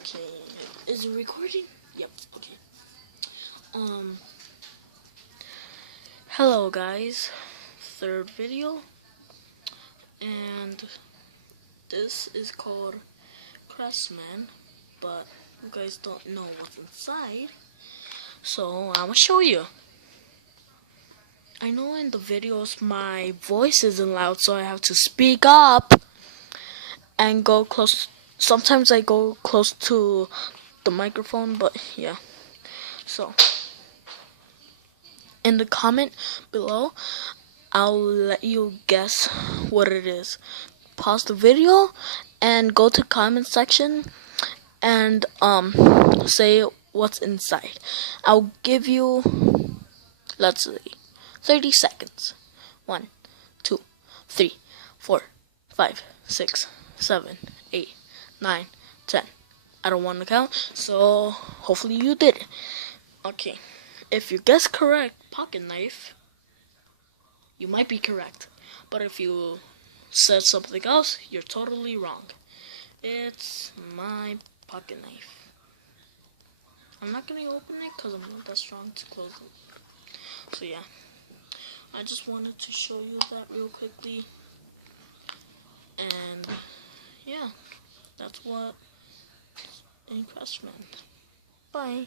Okay, is it recording? Yep, okay. Hello guys, third video, and this is called Craftsman, but you guys don't know what's inside, so I'm gonna show you. I know in the videos my voice isn't loud, so I have to speak up and go close. Sometimes I go close to the microphone, but yeah. So in the comment below, I'll let you guess what it is. Pause the video and go to comment section and say what's inside. I'll give you, let's see, 30 seconds. 1, 2, 3, 4, 5, 6, 7, 8, 9, 10. I don't want to count, so hopefully you did it. Okay, if you guess correct, pocket knife, you might be correct. But if you said something else, you're totally wrong. It's my pocket knife. I'm not gonna open it because I'm not that strong to close it. So yeah, I just wanted to show you that real quickly. And yeah, that's what in Craftsman. Bye.